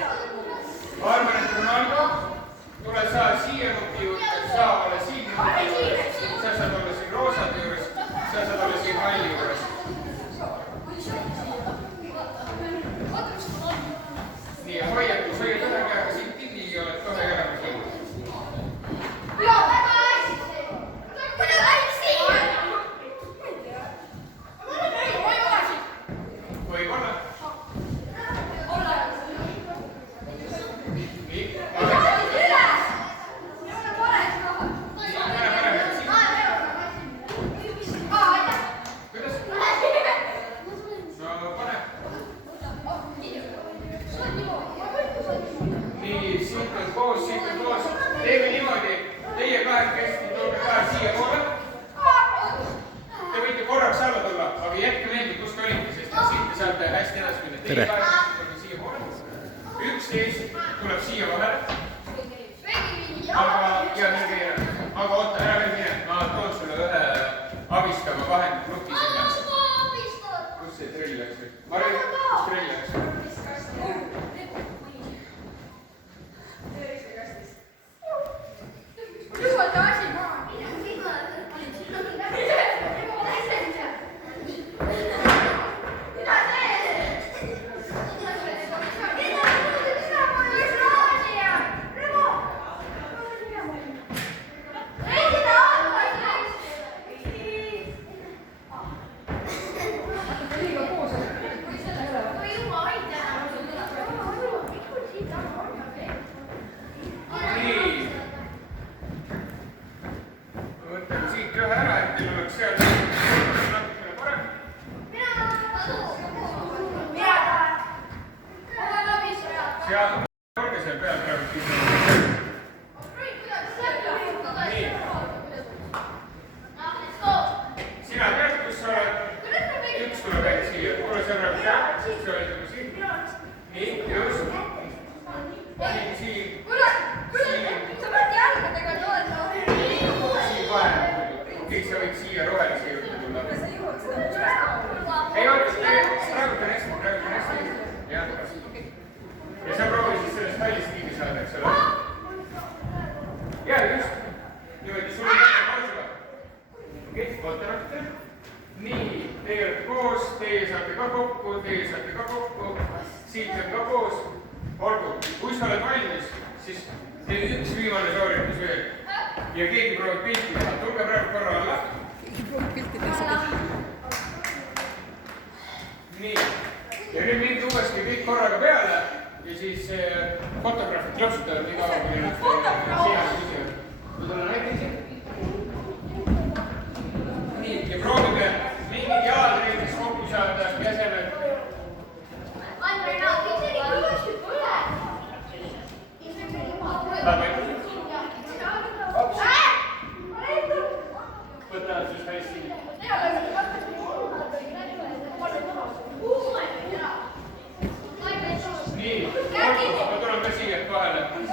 Ma arvan, et Ronaldo, tule sa siia nuki juurde, sa ole siin nuki juures, sa saad olla siin roosade juures, sa saad olla siin halli juures. Nii, ja hoiatus, hoiad ühe käega siin kinni ja oled kohe järele siin. Võib-olla. Teeme niimoodi, teie kahekesti tulge ka siia poole. Te võite korraks alla tulla, aga jätke meelde, kus te olite, sest siit te saate hästi edasi minna. Teie kahekesti tulge siia poole. Üks teist tuleb siia vahele. Aga oota, ära veel mine. Ma toon sulle ühe abistava vahend nuki sinna. Kus see trell läks nüüd? Mari, kus trell läks? Ma tulen ka siia vahele.